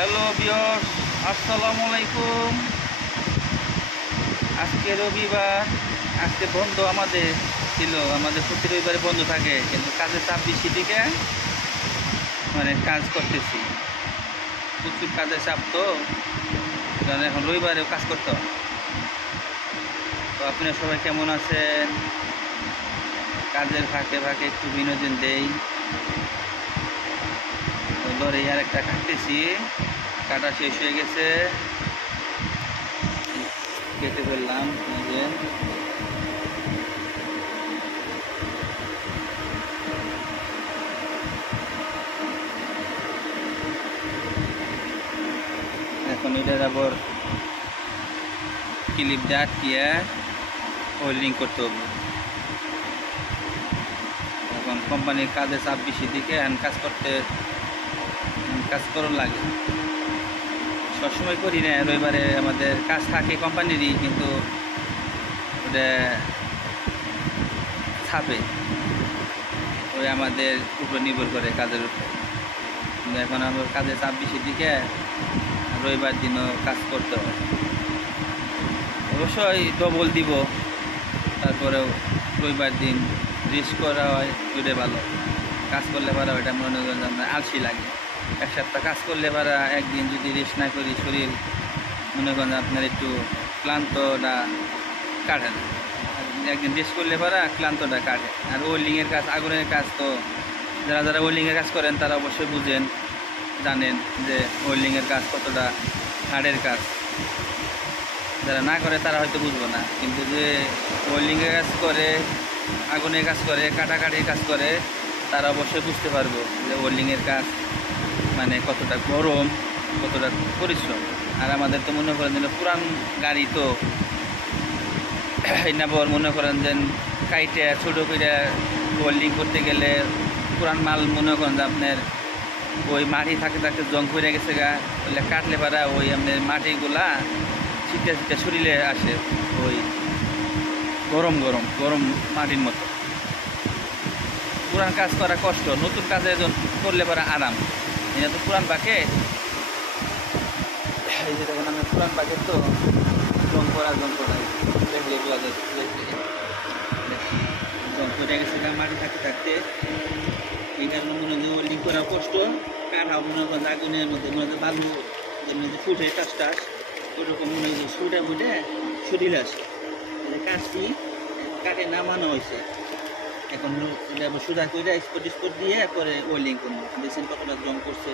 Hello viewers, আসসালামু আলাইকুম। আজকে রবিবার, আজকে বন্ধ আমাদের ছিল। আমাদের প্রতি রবিবারে বন্ধ থাকে, কিন্তু কাজের চাপ বেশি দিকে কাজ করতেছি। প্রচুর কাজের চাপ, তো কারণ এখন রবিবারেও কাজ করতে হয়। তো আপনারা সবাই কেমন আছেন? কাজের ফাঁকে ফাঁকে একটু বিনোদন দেই। ধরে আর একটা কাটতেছি, কাটা শেষ হয়ে গেছে, কেটে ফেললাম। এই যে এখন এটার আবার ক্লিপ দিয়ে আটকিয়ে ওয়েল্ডিং করতে হবে। এখন কোম্পানির কাজের চাপ বেশি দিকে কাজ করার লাগে। সবসময় করি না, রবিবারে আমাদের কাজ থাকে কোম্পানিরই, কিন্তু ওটা ছাপে ওই আমাদের উপর নির্ভর করে কাজের উপর। কিন্তু এখন আমার কাজের চাপ বেশি দিকে রবিবার দিনও কাজ করতে হয়। অবশ্যই ডবল দিব, তারপরেও রবিবার দিন রেস্ট করা হয়, দুটো ভালো। কাজ করলে পারা ওইটা মনে করেন আপনার আলসি লাগে। এক সপ্তাহ কাজ করলে পারা একদিন যদি রেস্ট না করি, শরীর মনে করেন আপনার একটু ক্লান্তটা কাটে না। একদিন রেস্ট করলে পারা ক্লান্তটা কাটে। আর ওয়েল্ডিংয়ের কাজ, আগুনের কাজ, তো যারা ওয়েল্ডিংয়ের কাজ করেন তারা অবশ্যই বুঝেন, জানেন যে ওয়েল্ডিংয়ের কাজ কতটা হার্ডের কাজ। যারা না করে তারা হয়তো বুঝবো না, কিন্তু যে ওয়েল্ডিংয়ের কাজ করে, আগুনের কাজ করে, কাটাকাটির কাজ করে, তারা অবশ্যই বুঝতে পারবো যে ওয়েল্ডিংয়ের কাজ কতটা গরম, কতটা পরিশ্রম। আর আমাদের তো মনে করেন যে পুরান গাড়ি, তো এই নাবর মনে করেন যে কাইটে ছোটো করে ওয়েল্ডিং করতে গেলে পুরান মাল মনে করেন যে আপনার ওই মাটি থাকতে থাকতে জং পড়ে গেছে গা, ওইটা কাটলে পারা ওই আপনার মাটিগুলা শীতে শীতে শরীরে আসে, ওই গরম গরম গরম মাটির মতো। পুরান কাজ করা কষ্ট, নতুন কাজে করলে পারা আরাম। এটা তো পুরান পাকে, এই যে দেখুন আমি পুরান পাকে, তো জং করা দেখলে বোঝা যাচ্ছে, জং পড়ে গেছে গা মাটি থাকতে থাকতে। এইটার মনে হয় ওয়েল্ডিং করা কষ্ট। কাঠা মনে করেন আগুনের মধ্যে মনে হয় বালু ফুটে টাস টাস, ওরকম মনে হয় ফুটে ফুটে শরীর আসে। কাজটি কাটে নামানো হয়েছে, এখন সোজা করে স্পট দিয়ে পরে ওয়েল্ডিং করবো। দেখছেন কতটা জং করছে।